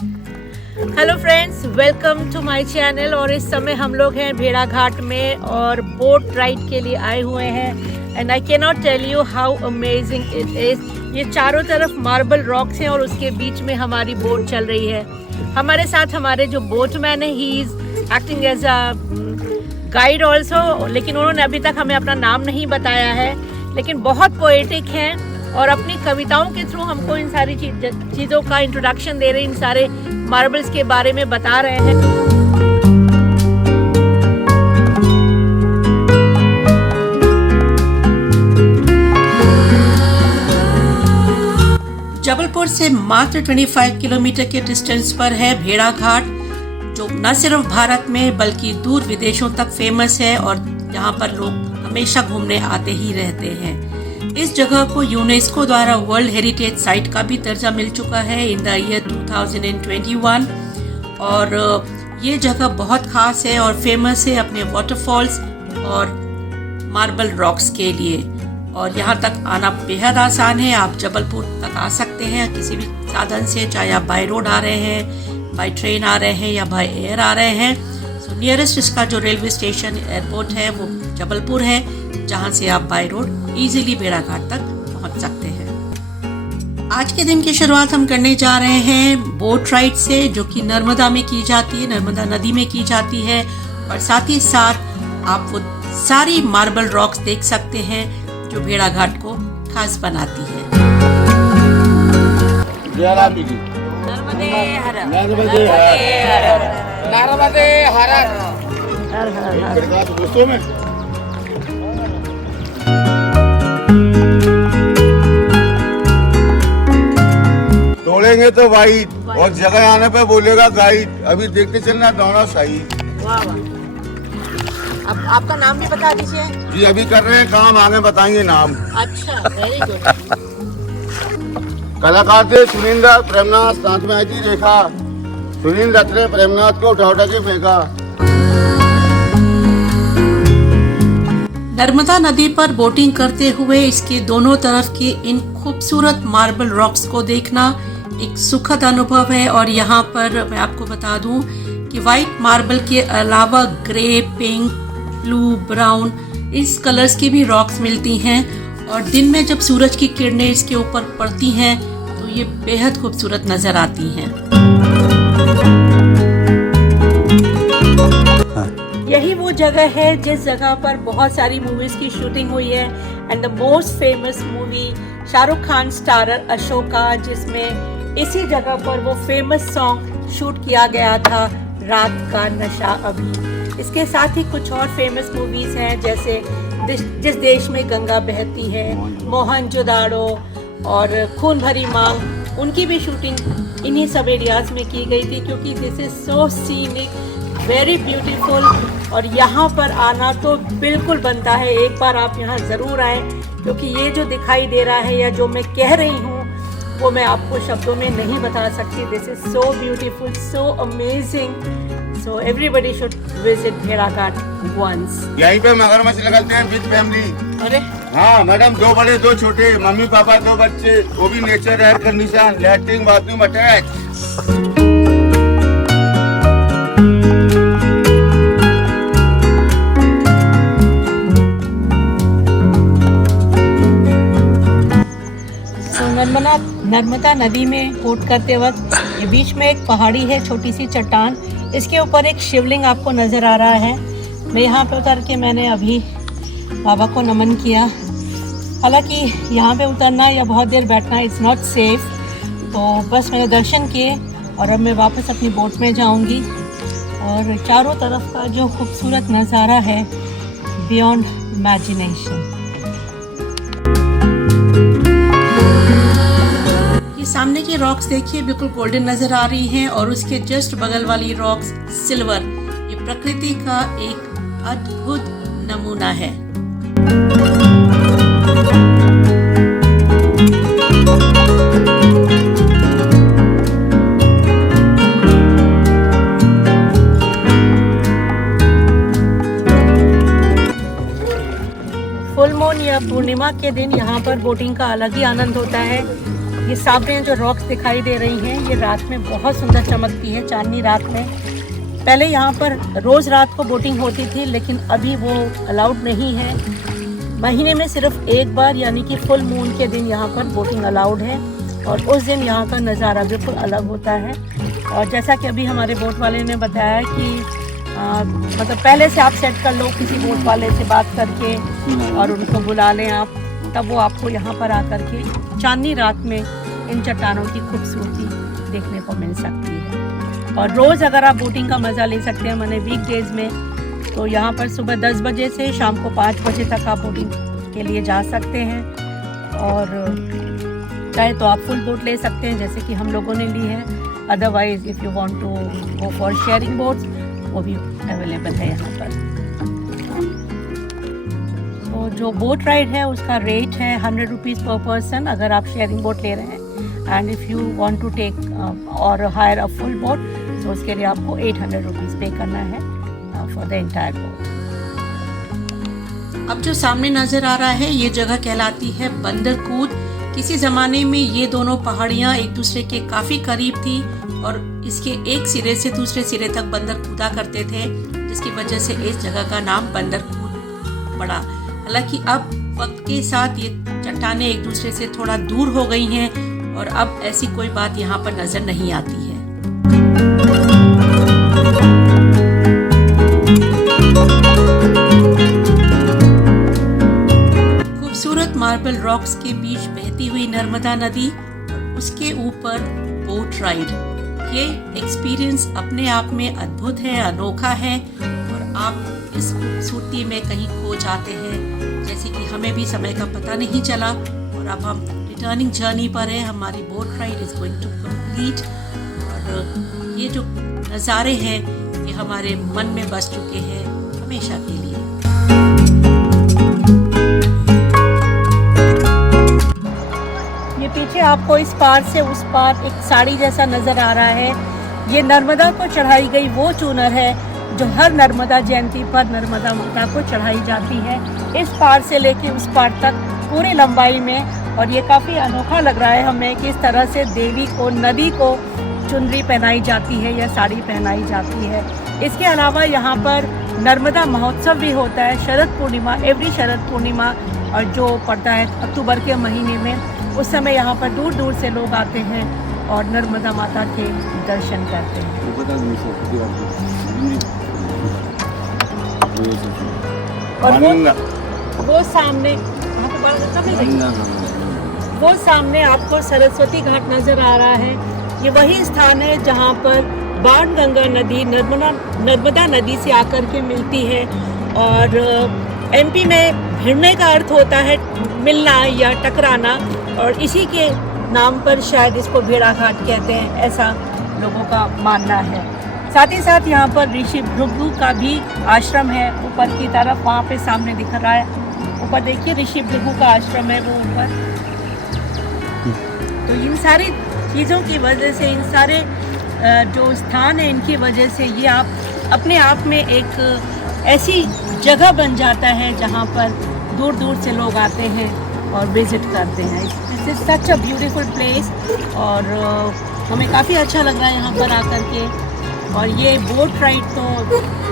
Hello friends, welcome to my channel. और इस समय हम लोग हैं भेड़ा घाट में और बोट राइड के लिए आए हुए हैं। And I can not tell you how amazing it is. ये चारों तरफ मार्बल रॉक्स हैं और उसके बीच में हमारी बोट चल रही है। हमारे साथ हमारे जो बोटमैन है, he is acting as a guide also, लेकिन उन्होंने अभी तक हमें अपना नाम नहीं बताया है। लेकिन बहुत पोएटिक हैं और अपनी कविताओं के थ्रू हमको इन सारी चीज़ों का इंट्रोडक्शन दे रहे हैं, इन सारे मार्बल्स के बारे में बता रहे हैं। जबलपुर से मात्र 25 किलोमीटर के डिस्टेंस पर है भेड़ा घाट, जो न सिर्फ भारत में बल्कि दूर विदेशों तक फेमस है और यहाँ पर लोग हमेशा घूमने आते ही रहते हैं। इस जगह को यूनेस्को द्वारा वर्ल्ड हेरिटेज साइट का भी दर्जा मिल चुका है इन द ईयर 2021। और ये जगह बहुत खास है और फेमस है अपने वाटरफॉल्स और मार्बल रॉक्स के लिए। और यहाँ तक आना बेहद आसान है। आप जबलपुर तक आ सकते हैं किसी भी साधन से, चाहे आप बाय रोड आ रहे हैं, बाय ट्रेन आ रहे हैं या बाय एयर आ रहे हैं। सो नियरेस्ट इसका जो रेलवे स्टेशन एयरपोर्ट है वो जबलपुर है, जहाँ से आप बाय रोड इजीली भेड़ा घाट तक पहुँच सकते हैं। आज के दिन की शुरुआत हम करने जा रहे हैं बोट राइड से, जो कि नर्मदा में की जाती है, नर्मदा नदी में की जाती है। और साथ ही साथ आप वो सारी मार्बल रॉक्स देख सकते हैं जो भेड़ा घाट को खास बनाती है। तोड़ेंगे तो भाई और जगह आने पे बोलेगा गाइड। अभी देखते चलना दोनों सही। वाह वाह। अब आपका नाम भी बता दीजिए। जी अभी कर रहे हैं काम, आगे बताएंगे नाम। अच्छा, वेरी गुड। कलाकार थे सुनील प्रेमनाथ, साथ में आई थी रेखा। सुनील दत्त ने प्रेमनाथ को उठा के फेंका। नर्मदा नदी पर बोटिंग करते हुए इसके दोनों तरफ के इन खूबसूरत मार्बल रॉक्स को देखना एक सुखद अनुभव है। और यहाँ पर मैं आपको बता दूं कि वाइट मार्बल के अलावा ग्रे, पिंक, ब्लू, ब्राउन इस कलर्स की भी रॉक्स मिलती हैं। और दिन में जब सूरज की किरणें इसके ऊपर पड़ती हैं तो ये बेहद खूबसूरत नजर आती हैं। यही वो जगह है जिस जगह पर बहुत सारी मूवीज की शूटिंग हुई है। And the most famous movie Shahrukh Khan starrer Ashoka, जिसमें इसी जगह पर वो फेमस सॉन्ग शूट किया गया था, रात का नशा अभी। इसके साथ ही कुछ और फेमस मूवीज हैं, जैसे जिस देश में गंगा बहती है, मोहनजोदाड़ो और खून भरी मांग। उनकी भी शूटिंग इन्हीं सब एरियाज में की गई थी, क्योंकि this is so scenic, very beautiful. और यहाँ पर आना तो बिल्कुल बनता है, एक बार आप यहाँ ज़रूर आएँ, क्योंकि ये जो दिखाई दे रहा है या जो मैं कह रही हूँ वो मैं आपको शब्दों में नहीं बता सकती। This is so beautiful, so amazing. So everybody should visit भेड़ा घाट वंस। यहीं पे मगरमच्छ लगाते हैं विद फैमिली। अरे हाँ मैडम, 2 बड़े 2 छोटे, मम्मी पापा 2 बच्चे, वो भी nature air condition, latrine bathroom attach. Narmada नदी में बोट करते वक्त ये बीच में एक पहाड़ी है, छोटी सी चट्टान, इसके ऊपर एक शिवलिंग आपको नज़र आ रहा है। मैं यहाँ पे उतर के मैंने अभी बाबा को नमन किया। हालांकि यहाँ पे उतरना या बहुत देर बैठना इट्स नॉट सेफ, तो बस मैंने दर्शन किए और अब मैं वापस अपनी बोट में जाऊँगी। और चारों तरफ का जो खूबसूरत नज़ारा है बियॉन्ड इमेजिनेशन। सामने की रॉक्स देखिए बिल्कुल गोल्डन नजर आ रही हैं और उसके जस्ट बगल वाली रॉक्स सिल्वर। ये प्रकृति का एक अद्भुत नमूना है। फुल मून या पूर्णिमा के दिन यहाँ पर बोटिंग का अलग ही आनंद होता है। ये सामने जो रॉक्स दिखाई दे रही हैं ये रात में बहुत सुंदर चमकती है, चांदनी रात में। पहले यहाँ पर रोज़ रात को बोटिंग होती थी, लेकिन अभी वो अलाउड नहीं है। महीने में सिर्फ एक बार यानी कि फुल मून के दिन यहाँ पर बोटिंग अलाउड है, और उस दिन यहाँ का नज़ारा बिल्कुल अलग होता है। और जैसा कि अभी हमारे बोट वाले ने बताया कि मतलब पहले से आप सेट कर लो किसी बोट वाले से बात करके और उनको बुला लें आप, तब वो आपको यहाँ पर आकर के चांदनी रात में इन चट्टानों की खूबसूरती देखने को मिल सकती है। और रोज़ अगर आप बोटिंग का मज़ा ले सकते हैं मैंने वीकडेज़ में, तो यहाँ पर सुबह 10 बजे से शाम को 5 बजे तक आप बोटिंग के लिए जा सकते हैं। और चाहे तो आप फुल बोट ले सकते हैं जैसे कि हम लोगों ने ली है, otherwise if you want to go for sharing boats वो भी अवेलेबल है यहाँ पर। तो जो बोट राइड है उसका रेट है 100 रुपीज़ पर पर्सन अगर आप शेयरिंग बोट ले रहे हैं, and if you want to take or hire a full boat तो उसके लिए आपको 800 रुपीज़ पे करना है फॉर द एंटायर बोट। अब जो सामने नज़र आ रहा है ये जगह कहलाती है बंदर कूद। किसी ज़माने में ये दोनों पहाड़ियाँ एक दूसरे के काफ़ी करीब थी और इसके एक सिरे से दूसरे सिरे तक बंदर कूदा करते थे, जिसकी वजह से इस जगह का नाम बंदर कूद पड़ा। हालांकि अब वक्त के साथ ये चट्टानें एक दूसरे से थोड़ा दूर हो गई हैं और अब ऐसी कोई बात यहाँ पर नज़र नहीं आती है। खूबसूरत मार्बल रॉक्स के बीच बहती हुई नर्मदा नदी और उसके ऊपर बोट राइड, ये एक्सपीरियंस अपने आप में अद्भुत है, अनोखा है और आप इस खूबसूरती में कहीं खो जाते हैं। जैसे कि हमें भी समय का पता नहीं चला और अब हम रिटर्निंग जर्नी पर है, हमारी boat ride is going to complete. और ये जो नज़ारे हैं ये हमारे मन में बस चुके हैं हमेशा के लिए। ये पीछे आपको इस पार से उस पार एक साड़ी जैसा नज़र आ रहा है, ये नर्मदा को चढ़ाई गई वो चूनर है जो हर नर्मदा जयंती पर नर्मदा माता को चढ़ाई जाती है, इस पार से लेके उस पार तक पूरी लंबाई में। और ये काफ़ी अनोखा लग रहा है हमें कि इस तरह से देवी को, नदी को चुनरी पहनाई जाती है या साड़ी पहनाई जाती है। इसके अलावा यहाँ पर नर्मदा महोत्सव भी होता है शरद पूर्णिमा, एवरी शरद पूर्णिमा, और जो पड़ता है अक्टूबर के महीने में। उस समय यहाँ पर दूर दूर से लोग आते हैं और नर्मदा माता के दर्शन करते हैं। और वो सामने वो सामने आपको सरस्वती घाट नज़र आ रहा है। ये वही स्थान है जहाँ पर बाणगंगा नदी नर्मदा नदी से आकर के मिलती है। और एमपी में भिड़ने का अर्थ होता है मिलना या टकराना, और इसी के नाम पर शायद इसको भेड़ा घाट कहते हैं, ऐसा लोगों का मानना है। साथ ही साथ यहाँ पर ऋषि भृगु का भी आश्रम है ऊपर की तरफ, वहाँ पे सामने दिख रहा है, ऊपर देखिए ऋषि भृगु का आश्रम है वो ऊपर। तो इन सारी चीज़ों की वजह से, इन सारे जो स्थान है इनकी वजह से ये आप अपने आप में एक ऐसी जगह बन जाता है जहाँ पर दूर दूर से लोग आते हैं और विज़िट करते हैं। This is such a beautiful place और हमें काफ़ी अच्छा लग रहा है यहाँ पर आकर के। और ये बोट राइड तो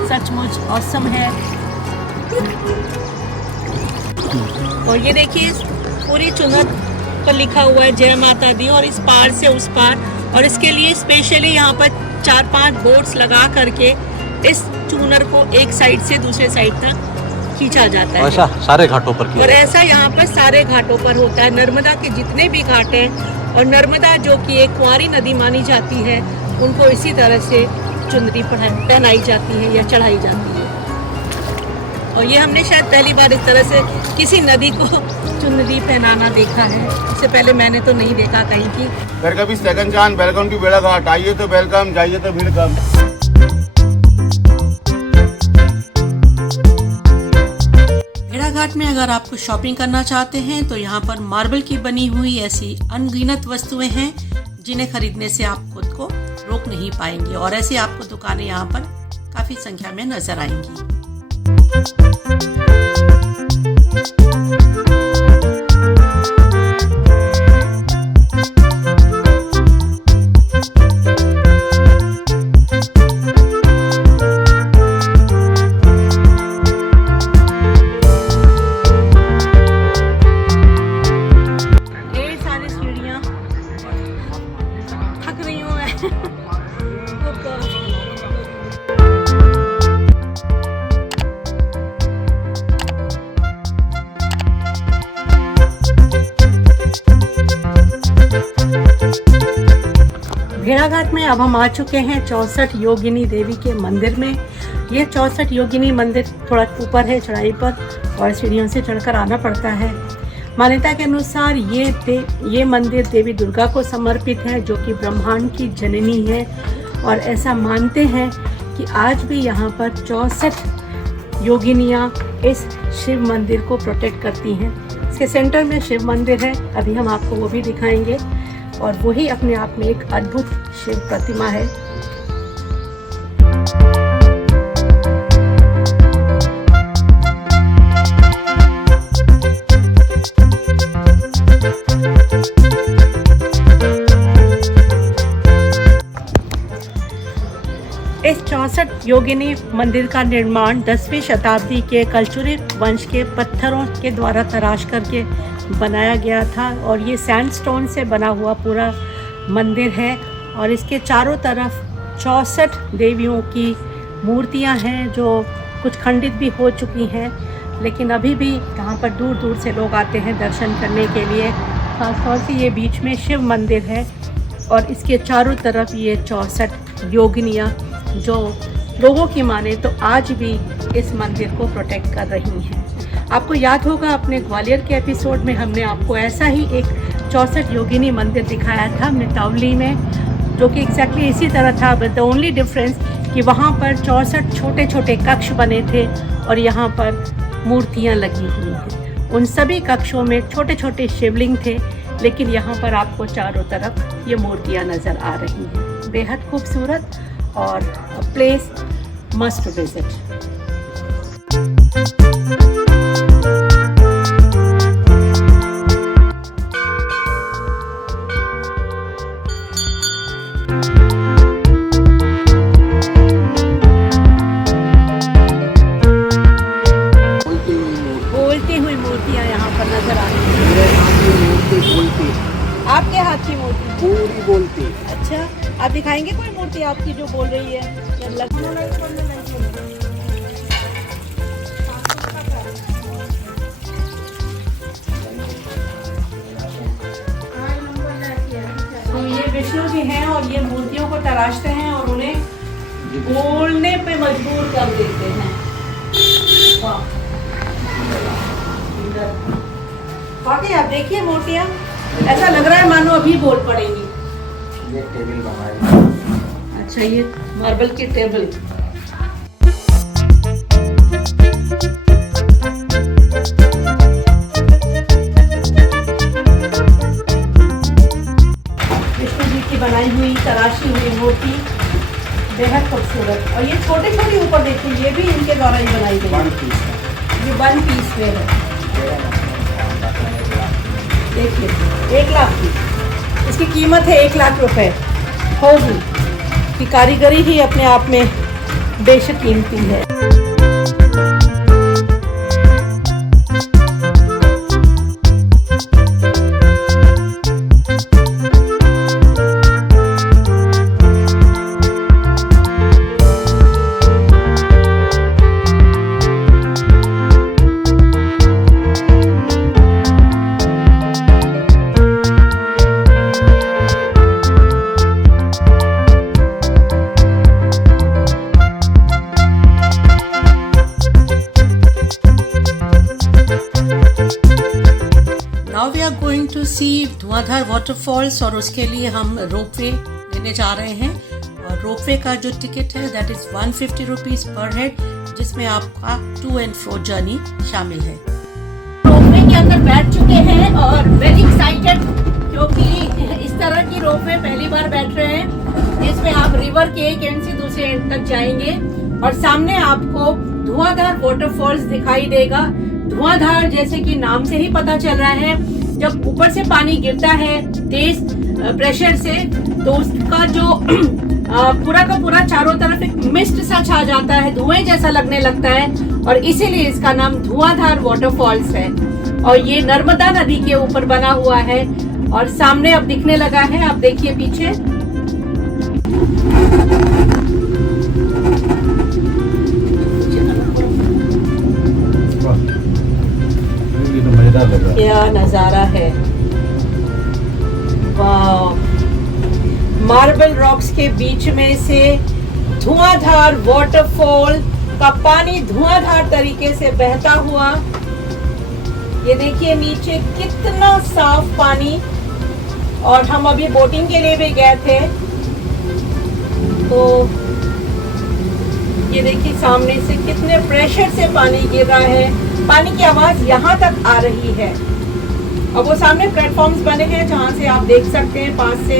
सचमुच ऑसम है। और ये देखिए पूरी चुनर पर लिखा हुआ है जय माता दी, और इस पार से उस पार, और इसके लिए स्पेशली यहाँ पर 4-5 बोट्स लगा करके इस चूनर को एक साइड से दूसरे साइड तक खींचा जाता है। ऐसा सारे घाटों पर किया और ऐसा यहाँ पर सारे घाटों पर होता है। नर्मदा के जितने भी घाट हैं, और नर्मदा जो कि एक कुंवारी नदी मानी जाती है, उनको इसी तरह से चुनरी पहनाई जाती है या चढ़ाई जाती है। और ये हमने शायद पहली बार इस तरह से किसी नदी को चुनरी पहनाना देखा है, इससे पहले मैंने तो नहीं देखा कहीं की। फिर कभी सेकंड चांद, वेलकम टू भेड़ा घाट। आइए तो वेलकम, जाइए तो भीड़ कम। भेड़ा घाट में अगर आपको शॉपिंग करना चाहते हैं तो यहाँ पर मार्बल की बनी हुई ऐसी अनगिनत वस्तुएं हैं जिन्हें खरीदने से आप खुद को रोक नहीं पाएंगे, और ऐसी आपको दुकानें यहाँ पर काफी संख्या में नजर आएंगी। भेड़ाघाट में अब हम आ चुके हैं 64 योगिनी देवी के मंदिर में। ये 64 योगिनी मंदिर थोड़ा ऊपर है चढ़ाई पर और सीढ़ियों से चढ़कर आना पड़ता है। मान्यता के अनुसार ये मंदिर देवी दुर्गा को समर्पित है, जो कि ब्रह्मांड की जननी है। और ऐसा मानते हैं कि आज भी यहाँ पर 64 योगिनियाँ इस शिव मंदिर को प्रोटेक्ट करती हैं। इसके सेंटर में शिव मंदिर है, अभी हम आपको वो भी दिखाएंगे। और वही अपने आप में एक अद्भुत शिव प्रतिमा है। इस 64 योगिनी मंदिर का निर्माण 10वीं शताब्दी के कलचुरी वंश के पत्थरों के द्वारा तराश करके बनाया गया था। और ये सैंडस्टोन से बना हुआ पूरा मंदिर है। और इसके चारों तरफ 64 देवियों की मूर्तियां हैं, जो कुछ खंडित भी हो चुकी हैं, लेकिन अभी भी यहाँ पर दूर दूर से लोग आते हैं दर्शन करने के लिए। खासतौर से ये बीच में शिव मंदिर है और इसके चारों तरफ ये 64 योगिनियाँ, जो लोगों की माने तो आज भी इस मंदिर को प्रोटेक्ट कर रही हैं। आपको याद होगा अपने ग्वालियर के एपिसोड में हमने आपको ऐसा ही एक 64 योगिनी मंदिर दिखाया था मितावली में, जो कि एग्जैक्टली इसी तरह था, बट द ओनली डिफरेंस कि वहाँ पर 64 छोटे छोटे कक्ष बने थे और यहाँ पर मूर्तियाँ लगी हुई हैं। उन सभी कक्षों में छोटे छोटे शिवलिंग थे, लेकिन यहाँ पर आपको चारों तरफ ये मूर्तियाँ नज़र आ रही हैं। बेहद खूबसूरत और प्लेस मस्ट विजिट। बोलती हुई मूर्तियाँ यहाँ पर नजर आ रही हैं। मेरे हाथ की मूर्ति बोलती, आपके हाथ की मूर्ति पूरी बोलती। अच्छा, आप दिखाएंगे कोई मूर्ति आपकी जो बोल रही है? तो ये विष्णु जी हैं और ये मूर्तियों को तराशते हैं और उन्हें बोलने पे मजबूर कर देते हैं। वाह, वाकई आप देखिए मूर्तियाँ, ऐसा लग रहा है मानो अभी बोल पड़ेंगी। ये टेबल हमारी। अच्छा, ये मार्बल की टेबल। विष्णु जी की बनाई हुई तराशी हुई मूर्ति बेहद खूबसूरत। और ये छोटे छोटे ऊपर देखिए, ये भी इनके द्वारा ही बनाई गई है। ये 1 पीस में है, देखिए 1 लाख की इसकी कीमत है। 1 लाख रुपए होगी कि कारीगरी ही अपने आप में बेशक कीमती है। Now we are going to see Dhuandhar waterfalls और उसके लिए हम रोपवे लेने जा रहे हैं। और रोपवे का जो टिकट है that is 150 rupees per head, जिसमें आपका टू एंड फ्रो जर्नी शामिल है। रोपवे के अंदर बैठ चुके हैं और वेरी एक्साइटेड, क्योंकि इस तरह की रोपवे पहली बार बैठ रहे हैं, जिसमें आप रिवर के एक एंड से दूसरे एंड तक जाएंगे और सामने आपको धुआंधार वाटरफॉल्स दिखाई देगा। धुआंधार जैसे कि नाम से ही पता चल रहा है, जब ऊपर से पानी गिरता है तेज प्रेशर से, तो उसका जो पूरा का पूरा चारों तरफ एक मिस्ट सा छा जाता है, धुएं जैसा लगने लगता है, और इसीलिए इसका नाम धुआंधार वाटरफॉल्स है। और ये नर्मदा नदी के ऊपर बना हुआ है और सामने अब दिखने लगा है, आप देखिए पीछे क्या नज़ारा है। वाह, मार्बल रॉक्स के बीच में से धुआंधार वाटरफॉल का पानी धुआंधार तरीके से बहता हुआ। ये देखिए नीचे कितना साफ पानी। और हम अभी बोटिंग के लिए भी गए थे, तो ये देखिए सामने से कितने प्रेशर से पानी गिर रहा है। पानी की आवाज यहाँ तक आ रही है। और वो सामने प्लेटफॉर्म्स बने हैं जहाँ से आप देख सकते हैं पास से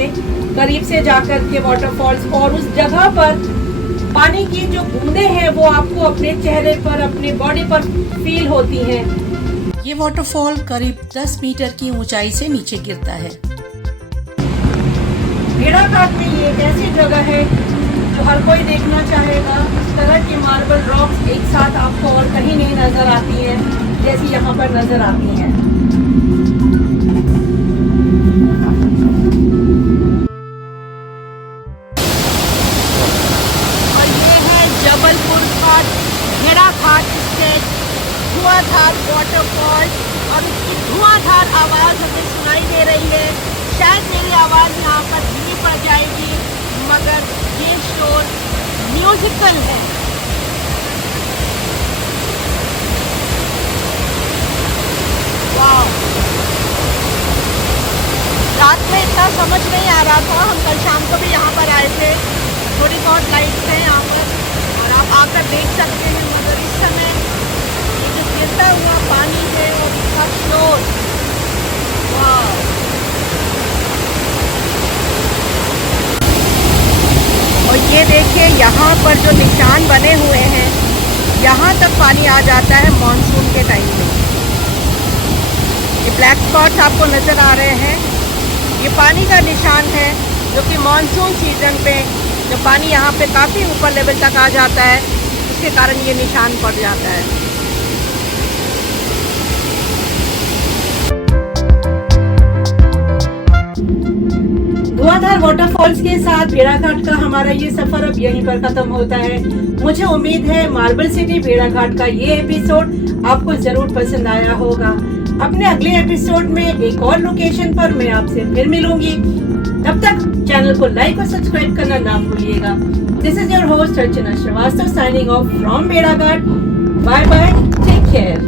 करीब से जाकर के वाटरफॉल्स को। और उस जगह पर पानी की जो बूंदें हैं वो आपको अपने चेहरे पर, अपने बॉडी पर फील होती हैं। ये वाटरफॉल करीब 10 मीटर की ऊंचाई से नीचे गिरता है। भेड़ाघाट में ये एक ऐसी जगह है जो हर कोई देखना चाहेगा। इस तरह की मार्बल रॉक्स एक साथ आपको और कहीं नहीं नजर आती हैं जैसी यहाँ पर नजर आती हैं। और ये है जबलपुर का भेड़ाघाट स्टेट, धुआंधार वाटरफॉल। और इसकी धुआंधार आवाज हमें सुनाई दे रही है। शायद मेरी आवाज यहाँ पर धीमी पड़ जाएगी, मगर ये शोर म्यूजिकल है। वाह, रात में इतना समझ नहीं आ रहा था। हम कल शाम को भी यहाँ पर आए थे, थोड़ी बहुत लाइट्स हैं यहाँ पर और आप आकर देख सकते हैं। मगर इस समय ये जो गिरता हुआ पानी है और इसका शोर, वाह। और ये देखिए यहाँ पर जो निशान बने हुए हैं, यहाँ तक पानी आ जाता है मॉनसून के टाइम में। ये ब्लैक स्पॉट्स आपको नज़र आ रहे हैं, ये पानी का निशान है जो कि मॉनसून सीजन पे जब पानी यहाँ पे काफ़ी ऊपर लेवल तक आ जाता है, उसके कारण ये निशान पड़ जाता है। धुआंधार वाटरफॉल्स के साथ भेड़ाघाट का हमारा ये सफर अब यहीं पर खत्म होता है। मुझे उम्मीद है मार्बल सिटी भेड़ाघाट का ये एपिसोड आपको जरूर पसंद आया होगा। अपने अगले एपिसोड में एक और लोकेशन पर मैं आपसे फिर मिलूंगी। तब तक चैनल को लाइक और सब्सक्राइब करना ना भूलिएगा। This is your host Archana Srivastava signing off from भेड़ाघाट। Bye bye, take care.